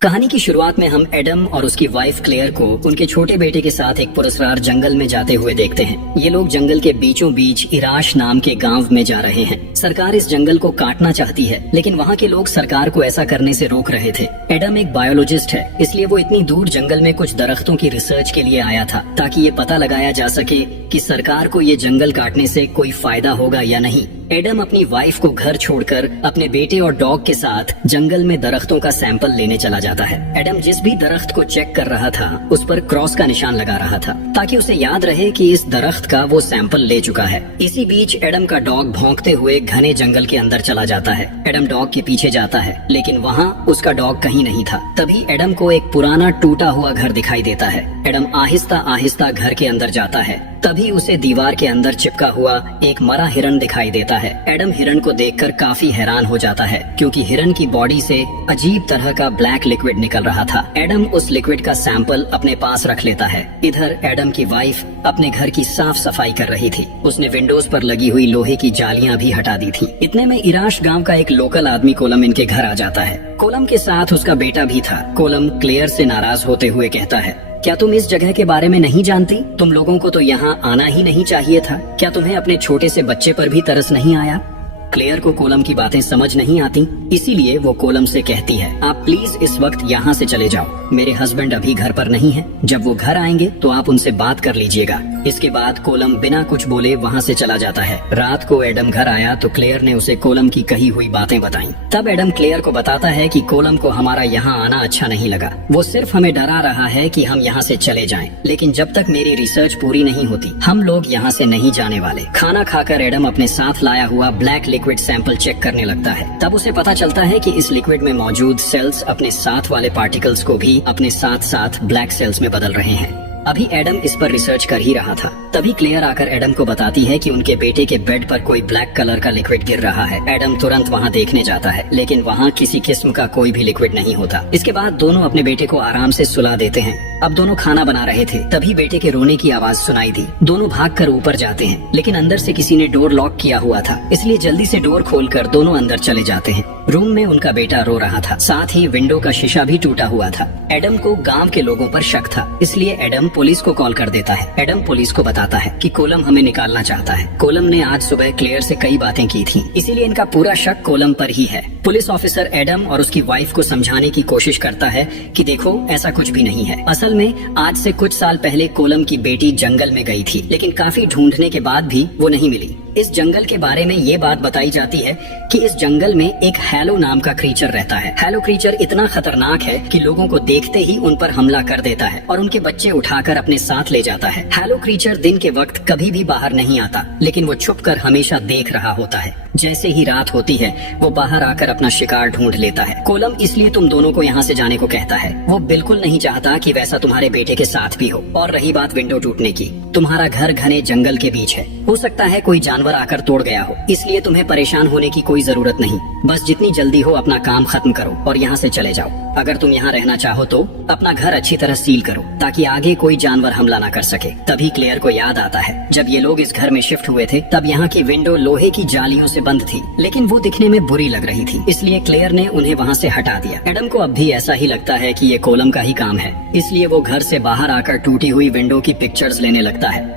कहानी की शुरुआत में हम एडम और उसकी वाइफ क्लेयर को उनके छोटे बेटे के साथ एक पुरस्कार जंगल में जाते हुए देखते हैं। ये लोग जंगल के बीचों बीच इराश नाम के गांव में जा रहे हैं। सरकार इस जंगल को काटना चाहती है, लेकिन वहाँ के लोग सरकार को ऐसा करने से रोक रहे थे। एडम एक बायोलॉजिस्ट है, इसलिए वो इतनी दूर जंगल में कुछ दरख्तों की रिसर्च के लिए आया था, ताकि ये पता लगाया जा सके कि सरकार को ये जंगल काटने से कोई फायदा होगा या नहीं। एडम अपनी वाइफ को घर छोड़कर अपने बेटे और डॉग के साथ जंगल में दरख्तों का सैंपल लेने चला जाता है। एडम जिस भी दरख्त को चेक कर रहा था उस पर क्रॉस का निशान लगा रहा था, ताकि उसे याद रहे कि इस दरख्त का वो सैंपल ले चुका है। इसी बीच एडम का डॉग भौंकते हुए घने जंगल के अंदर चला जाता है। एडम डॉग के पीछे जाता है, लेकिन वहाँ उसका डॉग कहीं नहीं था। तभी एडम को एक पुराना टूटा हुआ घर दिखाई देता है। एडम आहिस्ता आहिस्ता घर के अंदर जाता है। तभी उसे दीवार के अंदर चिपका हुआ एक मरा हिरन दिखाई देता है। एडम हिरन को देखकर काफी हैरान हो जाता है, क्योंकि हिरन की बॉडी से अजीब तरह का ब्लैक लिक्विड निकल रहा था। एडम उस लिक्विड का सैंपल अपने पास रख लेता है। इधर एडम की वाइफ अपने घर की साफ सफाई कर रही थी। उसने विंडोज पर लगी हुई लोहे की जालियां भी हटा दी थी। इतने में इराश गांव का एक लोकल आदमी कोलम इनके घर आ जाता है। कोलम के साथ उसका बेटा भी था। कोलम क्लेयर से नाराज होते हुए कहता है, क्या तुम इस जगह के बारे में नहीं जानती? तुम लोगों को तो यहाँ आना ही नहीं चाहिए था। क्या तुम्हें अपने छोटे से बच्चे पर भी तरस नहीं आया? क्लेयर को कोलम की बातें समझ नहीं आती, इसीलिए वो कोलम से कहती है, आप प्लीज इस वक्त यहाँ से चले जाओ। मेरे हस्बैंड अभी घर पर नहीं है। जब वो घर आएंगे तो आप उनसे बात कर लीजिएगा। इसके बाद कोलम बिना कुछ बोले वहाँ से चला जाता है। रात को एडम घर आया तो क्लेयर ने उसे कोलम की कही हुई बातें बताई। तब एडम क्लेयर को बताता है कि कोलम को हमारा यहाँ आना अच्छा नहीं लगा। वो सिर्फ हमें डरा रहा है कि हम यहाँ से चले जाएं। लेकिन जब तक मेरी रिसर्च पूरी नहीं होती हम लोग यहाँ से नहीं जाने वाले। खाना खाकर एडम अपने साथ लाया हुआ ब्लैक लिक्विड सैंपल चेक करने लगता है। तब उसे पता चलता है कि इस लिक्विड में मौजूद सेल्स अपने साथ वाले पार्टिकल्स को भी अपने साथ साथ ब्लैक सेल्स में बदल रहे हैं। अभी एडम इस पर रिसर्च कर ही रहा था। तभी क्लेयर आकर एडम को बताती है कि उनके बेटे के बेड पर कोई ब्लैक कलर का लिक्विड गिर रहा है। एडम तुरंत वहां देखने जाता है, लेकिन वहां किसी किस्म का कोई भी लिक्विड नहीं होता। इसके बाद दोनों अपने बेटे को आराम से सुला देते हैं। अब दोनों खाना बना रहे थे, तभी बेटे के रोने की आवाज सुनाई दी। दोनों भागकर ऊपर जाते हैं, लेकिन अंदर से किसी ने डोर लॉक किया हुआ था, इसलिए जल्दी से डोर खोलकर दोनों अंदर चले जाते हैं। रूम में उनका बेटा रो रहा था, साथ ही विंडो का शीशा भी टूटा हुआ था। एडम को गांव के लोगों पर शक था, इसलिए एडम पुलिस को कॉल कर देता है। एडम पुलिस को बताता है कि कोलम हमें निकालना चाहता है। कोलम ने आज सुबह क्लेयर से कई बातें की थी, इसीलिए इनका पूरा शक कोलम पर ही है। पुलिस ऑफिसर एडम और उसकी वाइफ को समझाने की कोशिश करता है कि देखो ऐसा कुछ भी नहीं है। असल में आज से कुछ साल पहले कोलम की बेटी जंगल में गई थी, लेकिन काफी ढूंढने के बाद भी वो नहीं मिली। इस जंगल के बारे में ये बात बताई जाती है कि इस जंगल में एक हैलो नाम का क्रीचर रहता है। हैलो क्रीचर इतना खतरनाक है कि लोगों को देखते ही उन पर हमला कर देता है और उनके बच्चे उठाकर अपने साथ ले जाता है। हैलो क्रीचर दिन के वक्त कभी भी बाहर नहीं आता, लेकिन वो छुपकर हमेशा देख रहा होता है। जैसे ही रात होती है वो बाहर आकर अपना शिकार ढूंढ लेता है। कोलम इसलिए तुम दोनों को यहाँ से जाने को कहता है। वो बिल्कुल नहीं चाहता कि वैसा तुम्हारे बेटे के साथ भी हो। और रही बात विंडो टूटने की, तुम्हारा घर घने जंगल के बीच है, हो सकता है कोई जानवर आकर तोड़ गया हो, इसलिए तुम्हें परेशान होने की कोई जरूरत नहीं। बस जितनी जल्दी हो अपना काम खत्म करो और यहाँ से चले जाओ। अगर तुम यहाँ रहना चाहो तो अपना घर अच्छी तरह सील करो, ताकि आगे कोई जानवर हमला न कर सके। तभी क्लेयर को याद आता है, जब ये लोग इस घर में शिफ्ट हुए थे तब यहाँ की विंडो लोहे की जालियों से बंद थी, लेकिन वो दिखने में बुरी लग रही थी, इसलिए क्लेयर ने उन्हें वहाँ से हटा दिया। एडम को अब भी ऐसा ही लगता है कि ये कोलम का ही काम है, इसलिए वो घर से बाहर आकर टूटी हुई विंडो की पिक्चर्स लेने लगता है।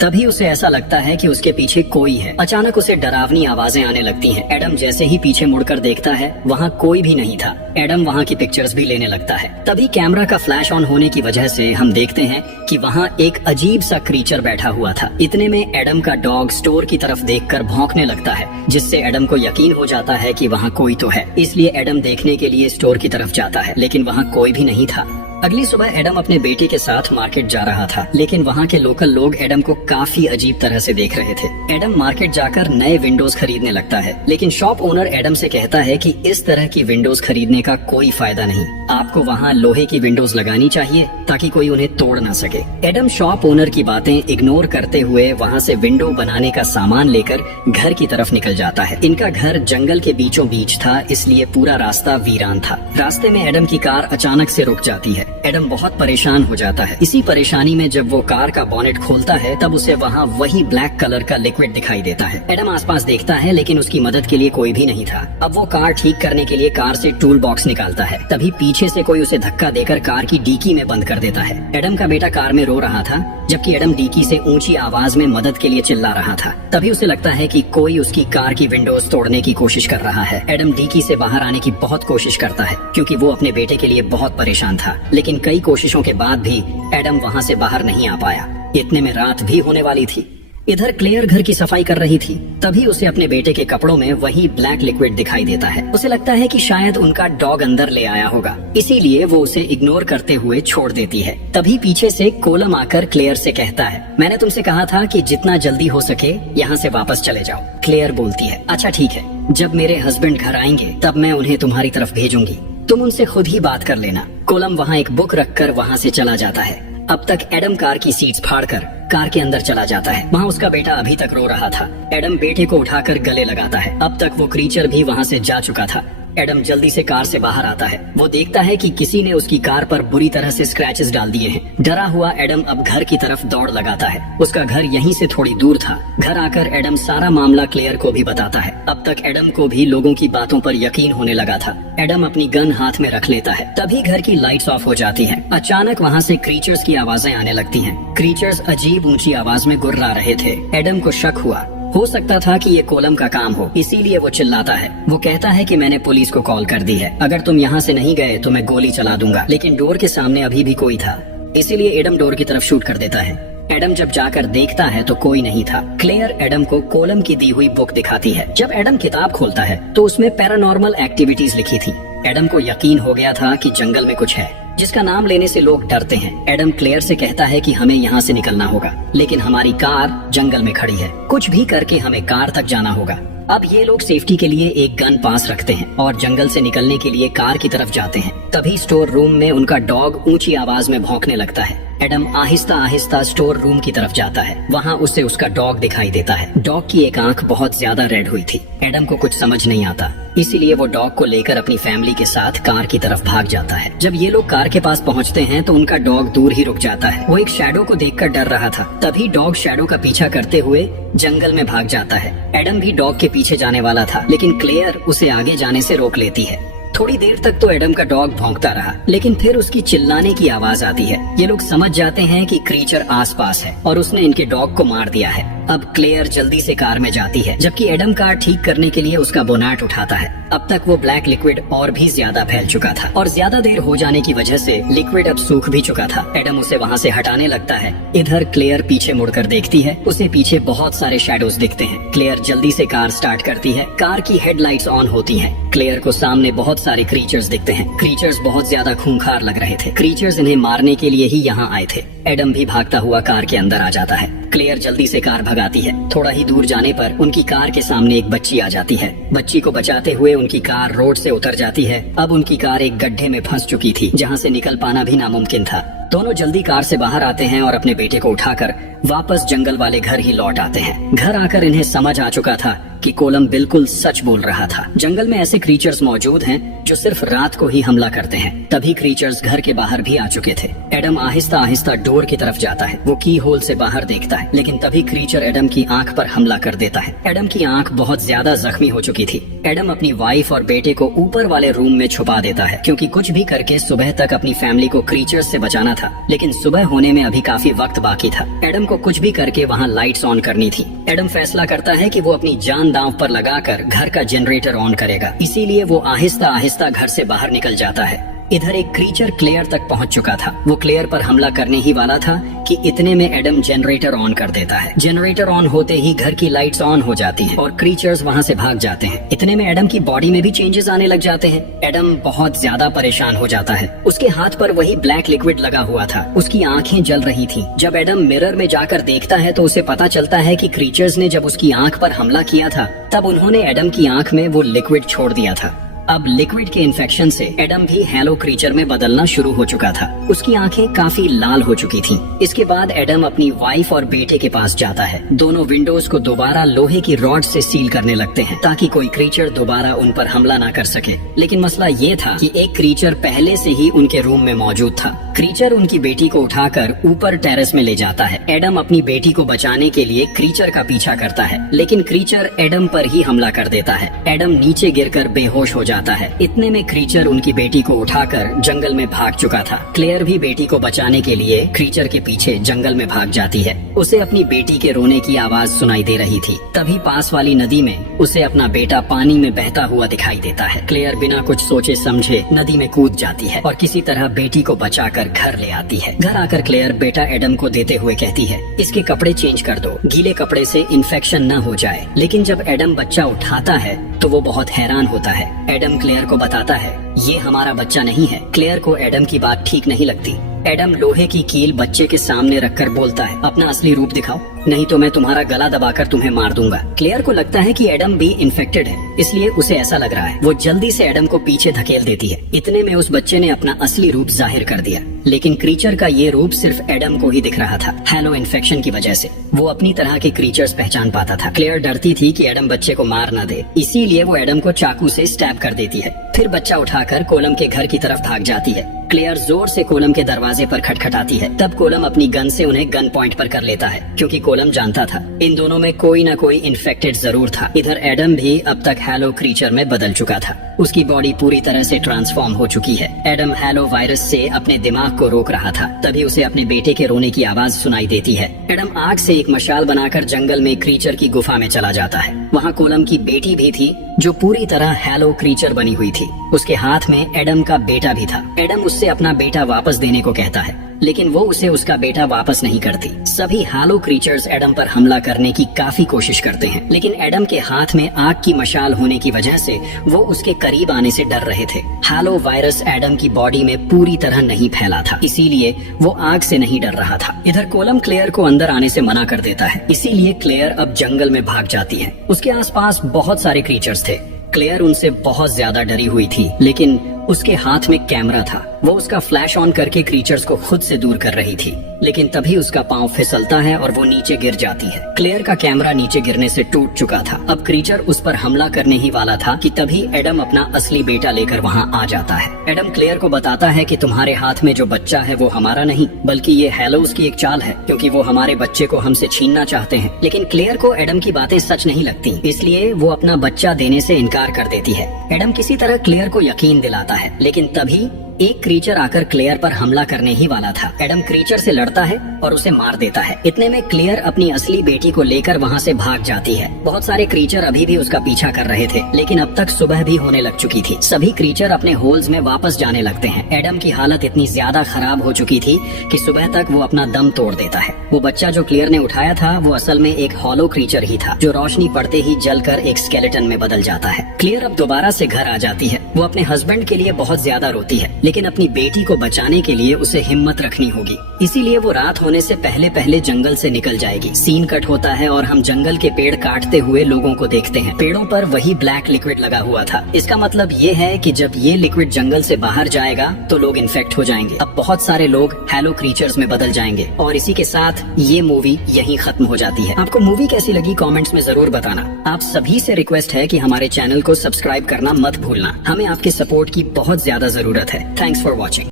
तभी उसे ऐसा लगता है कि उसके पीछे कोई है। अचानक उसे डरावनी आवाजें आने लगती हैं। एडम जैसे ही पीछे मुड़कर देखता है वहाँ कोई भी नहीं था। एडम वहाँ की पिक्चर्स भी लेने लगता है। तभी कैमरा का फ्लैश ऑन होने की वजह से हम देखते हैं कि वहाँ एक अजीब सा क्रीचर बैठा हुआ था। इतने में एडम का डॉग स्टोर की तरफ देखकर भौंकने लगता है, जिससे एडम को यकीन हो जाता है कि वहाँ कोई तो है। इसलिए एडम देखने के लिए स्टोर की तरफ जाता है, लेकिन वहाँ कोई भी नहीं था। अगली सुबह एडम अपने बेटे के साथ मार्केट जा रहा था, लेकिन वहाँ के लोकल लोग एडम को काफी अजीब तरह से देख रहे थे। एडम मार्केट जाकर नए विंडोज खरीदने लगता है, लेकिन शॉप ओनर एडम से कहता है कि इस तरह की विंडोज खरीदने का कोई फायदा नहीं। आपको वहाँ लोहे की विंडोज लगानी चाहिए ताकि कोई उन्हें तोड़ ना सके। एडम शॉप ओनर की बातें इग्नोर करते हुए वहाँ से विंडो बनाने का सामान लेकर घर की तरफ निकल जाता है। इनका घर जंगल के बीचों बीच था, इसलिए पूरा रास्ता वीरान था। रास्ते में एडम की कार अचानक से रुक जाती है। एडम बहुत परेशान हो जाता है। इसी परेशानी में जब वो कार का बॉनेट खोलता है तब उसे वहाँ वही ब्लैक कलर का लिक्विड दिखाई देता है। एडम आसपास देखता है लेकिन उसकी मदद के लिए कोई भी नहीं था। अब वो कार ठीक करने के लिए कार से टूल बॉक्स निकालता है, तभी पीछे से कोई उसे धक्का देकर कार की डिक्की में बंद कर देता है। एडम का बेटा कार में रो रहा था, जबकि एडम डिक्की से ऊंची आवाज में मदद के लिए चिल्ला रहा था। तभी उसे लगता है कि कोई उसकी कार की विंडोज तोड़ने की कोशिश कर रहा है। एडम डिक्की से बाहर आने की बहुत कोशिश करता है क्योंकि वो अपने बेटे के लिए बहुत परेशान था, लेकिन कई कोशिशों के बाद भी एडम वहाँ से बाहर नहीं आ पाया। इतने में रात भी होने वाली थी। इधर क्लेयर घर की सफाई कर रही थी, तभी उसे अपने बेटे के कपड़ों में वही ब्लैक लिक्विड दिखाई देता है। उसे लगता है कि शायद उनका डॉग अंदर ले आया होगा, इसीलिए वो उसे इग्नोर करते हुए छोड़ देती है। तभी पीछे से कोलम आकर क्लेयर से कहता है, मैंने तुमसे कहा था कि जितना जल्दी हो सके यहाँ से वापस चले जाओ। क्लेयर बोलती है, अच्छा ठीक है, जब मेरे हस्बैंड घर आएंगे तब मैं उन्हें तुम्हारी तरफ भेजूंगी, तुम उनसे खुद ही बात कर लेना। कोलम वहाँ एक बुक रखकर वहाँ से चला जाता है। अब तक एडम कार की सीट्स फाड़कर कार के अंदर चला जाता है। वहाँ उसका बेटा अभी तक रो रहा था। एडम बेटे को उठाकर गले लगाता है। अब तक वो क्रीचर भी वहाँ से जा चुका था। एडम जल्दी से कार से बाहर आता है। वो देखता है कि किसी ने उसकी कार पर बुरी तरह से स्क्रैचेस डाल दिए हैं। डरा हुआ एडम अब घर की तरफ दौड़ लगाता है। उसका घर यहीं से थोड़ी दूर था। घर आकर एडम सारा मामला क्लेयर को भी बताता है। अब तक एडम को भी लोगों की बातों पर यकीन होने लगा था। एडम अपनी गन हाथ में रख लेता है। तभी घर की लाइट्स ऑफ हो जाती है। अचानक वहाँ से क्रीचर्स की आवाजें आने लगती हैं। क्रीचर्स अजीब ऊंची आवाज में गुर्रा रहे थे। एडम को शक हुआ, हो सकता था कि ये कोलम का काम हो, इसीलिए वो चिल्लाता है। वो कहता है कि मैंने पुलिस को कॉल कर दी है, अगर तुम यहाँ से नहीं गए तो मैं गोली चला दूंगा। लेकिन डोर के सामने अभी भी कोई था, इसीलिए एडम डोर की तरफ शूट कर देता है। एडम जब जाकर देखता है तो कोई नहीं था। क्लेयर एडम को कोलम की दी हुई बुक दिखाती है। जब एडम किताब खोलता है तो उसमें पैरानॉर्मल एक्टिविटीज लिखी थी। एडम को यकीन हो गया था कि जंगल में कुछ है जिसका नाम लेने से लोग डरते हैं। एडम क्लेयर से कहता है कि हमें यहाँ से निकलना होगा, लेकिन हमारी कार जंगल में खड़ी है, कुछ भी करके हमें कार तक जाना होगा। अब ये लोग सेफ्टी के लिए एक गन पास रखते हैं और जंगल से निकलने के लिए कार की तरफ जाते हैं। तभी स्टोर रूम में उनका डॉग ऊंची आवाज में भौंकने लगता है। Adam Aahista Aahista store room की तरफ जाता है। वहाँ उसे उसका डॉग दिखाई देता है। डॉग की एक आंख बहुत ज्यादा रेड हुई थी। एडम को कुछ समझ नहीं आता, इसीलिए वो डॉग को लेकर अपनी फैमिली के साथ कार की तरफ भाग जाता है। जब ये लोग कार के पास पहुँचते हैं तो उनका डॉग दूर ही रुक जाता है। वो एक शैडो को देखकर डर रहा था। तभी डॉग शैडो का पीछा करते हुए जंगल में भाग जाता है। एडम भी डॉग के पीछे जाने वाला था, लेकिन क्लेयर उसे आगे जाने से रोक लेती है। थोड़ी देर तक तो एडम का डॉग भौंकता रहा, लेकिन फिर उसकी चिल्लाने की आवाज आती है। ये लोग समझ जाते हैं कि क्रीचर आसपास है और उसने इनके डॉग को मार दिया है। अब क्लेयर जल्दी से कार में जाती है, जबकि एडम कार ठीक करने के लिए उसका बोनेट उठाता है। अब तक वो ब्लैक लिक्विड और भी ज्यादा फैल चुका था और ज्यादा देर हो जाने की वजह से लिक्विड अब सूख भी चुका था। एडम उसे वहाँ से हटाने लगता है। इधर क्लेयर पीछे मुड़कर देखती है, उसे पीछे बहुत सारे शैडोज दिखते हैं। क्लेयर जल्दी से कार स्टार्ट करती है। कार की हेडलाइट्स ऑन होती हैं। क्लेयर को सामने बहुत सारे क्रीचर्स दिखते हैं। क्रीचर्स बहुत ज्यादा खूंखार लग रहे थे। क्रीचर्स इन्हें मारने के लिए ही यहाँ आए थे। एडम भी भागता हुआ कार के अंदर आ जाता है। क्लेयर जल्दी से कार भगाती है। थोड़ा ही दूर जाने पर उनकी कार के सामने एक बच्ची आ जाती है। बच्ची को बचाते हुए उनकी कार रोड से उतर जाती है। अब उनकी कार एक गड्ढे में फंस चुकी थी, जहाँ से निकल पाना भी नामुमकिन था। दोनों जल्दी कार से बाहर आते हैं और अपने बेटे को उठाकर वापस जंगल वाले घर ही लौट आते हैं। घर आकर इन्हें समझ आ चुका था कि कोलम बिल्कुल सच बोल रहा था। जंगल में ऐसे क्रीचर्स मौजूद हैं जो सिर्फ रात को ही हमला करते हैं। तभी क्रीचर्स घर के बाहर भी आ चुके थे। एडम आहिस्ता आहिस्ता डोर की तरफ जाता है। वो की होल से बाहर देखता है, लेकिन तभी क्रीचर एडम की आंख पर हमला कर देता है। एडम की आंख बहुत ज्यादा जख्मी हो चुकी थी। एडम अपनी वाइफ और बेटे को ऊपर वाले रूम में छुपा देता है, क्योंकि कुछ भी करके सुबह तक अपनी फैमिली को क्रीचर्स से बचाना था। लेकिन सुबह होने में अभी काफी वक्त बाकी था। एडम को कुछ भी करके वहाँ लाइट्स ऑन करनी थी। एडम फैसला करता है कि वो अपनी जान दांव पर लगाकर घर का जनरेटर ऑन करेगा। इसीलिए वो आहिस्ता आहिस्ता घर से बाहर निकल जाता है। इधर एक क्रीचर क्लेयर तक पहुंच चुका था। वो क्लेयर पर हमला करने ही वाला था कि इतने में एडम जनरेटर ऑन कर देता है। जनरेटर ऑन होते ही घर की लाइट्स ऑन हो जाती हैं और क्रीचर्स वहां से भाग जाते हैं। इतने में एडम की बॉडी में भी चेंजेस आने लग जाते हैं। एडम बहुत ज्यादा परेशान हो जाता है। उसके हाथ पर वही ब्लैक लिक्विड लगा हुआ था। उसकी आंखें जल रही थी। जब एडम मिरर में जाकर देखता है तो उसे पता चलता है कि क्रीचर्स ने जब उसकी आंख पर हमला किया था तब उन्होंने एडम की आंख में वो लिक्विड छोड़ दिया था। अब लिक्विड के इन्फेक्शन से एडम भी हैलो क्रीचर में बदलना शुरू हो चुका था। उसकी आंखें काफी लाल हो चुकी थीं। इसके बाद एडम अपनी वाइफ और बेटे के पास जाता है। दोनों विंडोज को दोबारा लोहे की रॉड से सील करने लगते हैं ताकि कोई क्रीचर दोबारा उन पर हमला ना कर सके। लेकिन मसला ये था कि एक क्रीचर पहले से ही उनके रूम में मौजूद था। क्रीचर उनकी बेटी को उठाकर ऊपर टेरेस में ले जाता है। एडम अपनी बेटी को बचाने के लिए क्रीचर का पीछा करता है, लेकिन क्रीचर एडम पर ही हमला कर देता है। एडम नीचे गिरकर बेहोश हो जाता है। इतने में क्रीचर उनकी बेटी को उठाकर जंगल में भाग चुका था। क्लेयर भी बेटी को बचाने के लिए क्रीचर के पीछे जंगल में भाग जाती है। उसे अपनी बेटी के रोने की आवाज सुनाई दे रही थी। तभी पास वाली नदी में उसे अपना बेटा पानी में बहता हुआ दिखाई देता है। क्लेयर बिना कुछ सोचे समझे नदी में कूद जाती है और किसी तरह बेटी को बचाकर घर ले आती है। घर आकर क्लेयर बेटा एडम को देते हुए कहती है, इसके कपड़े चेंज कर दो, गीले कपड़े से इन्फेक्शन न हो जाए। लेकिन जब एडम बच्चा उठाता है तो वो बहुत हैरान होता है। एडम क्लेयर को बताता है, ये हमारा बच्चा नहीं है। क्लेयर को एडम की बात ठीक नहीं लगती। एडम लोहे की कील बच्चे के सामने रखकर बोलता है, अपना असली रूप दिखाओ, नहीं तो मैं तुम्हारा गला दबाकर तुम्हें मार दूंगा। क्लेयर को लगता है कि एडम भी इन्फेक्टेड है, इसलिए उसे ऐसा लग रहा है। वो जल्दी से एडम को पीछे धकेल देती है। इतने में उस बच्चे ने अपना असली रूप जाहिर कर दिया। लेकिन क्रीचर का ये रूप सिर्फ एडम को ही दिख रहा था। हैलो इन्फेक्शन की वजह से वो अपनी तरह के क्रीचर्स पहचान पाता था। क्लेयर डरती थी कि एडम बच्चे को मार न दे, इसीलिए वो एडम को चाकू से स्टैब कर देती है। फिर बच्चा उठाकर कोलम के घर की तरफ भाग जाती है। क्लेयर जोर से कोलम के दरवाजे पर खटखटाती है। तब कोलम अपनी गन से उन्हें गन पॉइंट पर कर लेता है, क्योंकि कोलम जानता था इन दोनों में कोई न कोई इन्फेक्टेड जरूर था। इधर एडम भी अब तक हैलो क्रीचर में बदल चुका था। उसकी बॉडी पूरी तरह से ट्रांसफॉर्म हो चुकी है। एडम हैलो वायरस से अपने दिमाग को रोक रहा था। तभी उसे अपने बेटे के रोने की आवाज सुनाई देती है। एडम आग से एक मशाल बनाकर जंगल में क्रीचर की गुफा में चला जाता है। वहाँ कोलम की बेटी भी थी, जो पूरी तरह हैलो क्रीचर बनी हुई थी। उसके हाथ में एडम का बेटा भी था। एडम उससे अपना बेटा वापस देने को कहता है, लेकिन वो उसे उसका बेटा वापस नहीं करती। सभी हैलो क्रीचर्स एडम पर हमला करने की काफी कोशिश करते हैं, लेकिन एडम के हाथ में आग की मशाल होने की वजह से वो उसके करीब आने से डर रहे थे। हैलो वायरस एडम की बॉडी में पूरी तरह नहीं फैला था, इसीलिए वो आग से नहीं डर रहा था। इधर कोलम क्लेयर को अंदर आने से मना कर देता है, इसीलिए क्लेयर अब जंगल में भाग जाती है। उसके आसपास बहुत सारे क्रीचर्स थे। क्लेयर उनसे बहुत ज्यादा डरी हुई थी, लेकिन उसके हाथ में कैमरा था। वो उसका फ्लैश ऑन करके क्रीचर्स को खुद से दूर कर रही थी, लेकिन तभी उसका पांव फिसलता है और वो नीचे गिर जाती है। क्लेयर का कैमरा नीचे गिरने से टूट चुका था। अब क्रीचर उस पर हमला करने ही वाला था कि तभी एडम अपना असली बेटा लेकर वहाँ आ जाता है। एडम क्लेयर को बताता है कि तुम्हारे हाथ में जो बच्चा है वो हमारा नहीं, बल्कि ये हैलोस की एक चाल है, क्योंकि वो हमारे बच्चे को हमसे छीनना चाहते हैं। लेकिन क्लेयर को एडम की बातें सच नहीं लगती, इसलिए वो अपना बच्चा देने से इनकार कर देती है। एडम किसी तरह क्लेयर को यकीन दिलाता है, लेकिन तभी एक क्रीचर आकर क्लेयर पर हमला करने ही वाला था। एडम क्रीचर से लड़ता है और उसे मार देता है। इतने में क्लेयर अपनी असली बेटी को लेकर वहाँ से भाग जाती है। बहुत सारे क्रीचर अभी भी उसका पीछा कर रहे थे, लेकिन अब तक सुबह भी होने लग चुकी थी। सभी क्रीचर अपने होल्स में वापस जाने लगते हैं। एडम की हालत इतनी ज्यादा खराब हो चुकी थी कि सुबह तक वो अपना दम तोड़ देता है। वो बच्चा जो क्लेयर ने उठाया था वो असल में एक हॉलो क्रीचर ही था, जो रोशनी पड़ते ही जलकर एक स्केलेटन में बदल जाता है। क्लेयर अब दोबारा से घर आ जाती है। वो अपने हस्बैंड के लिए बहुत ज्यादा रोती है, लेकिन अपनी बेटी को बचाने के लिए उसे हिम्मत रखनी होगी। इसीलिए वो रात होने से पहले पहले जंगल से निकल जाएगी। सीन कट होता है और हम जंगल के पेड़ काटते हुए लोगों को देखते हैं। पेड़ों पर वही ब्लैक लिक्विड लगा हुआ था। इसका मतलब ये है कि जब ये लिक्विड जंगल से बाहर जाएगा तो लोग इन्फेक्ट हो जाएंगे। अब बहुत सारे लोग हैलो क्रीचर्स में बदल जाएंगे और इसी के साथ ये मूवी यहीं खत्म हो जाती है। आपको मूवी कैसी लगी कमेंट्स में जरूर बताना। आप सभी से रिक्वेस्ट है कि हमारे चैनल को सब्सक्राइब करना मत भूलना। हमें आपके सपोर्ट की बहुत ज्यादा जरूरत है। Thanks for watching.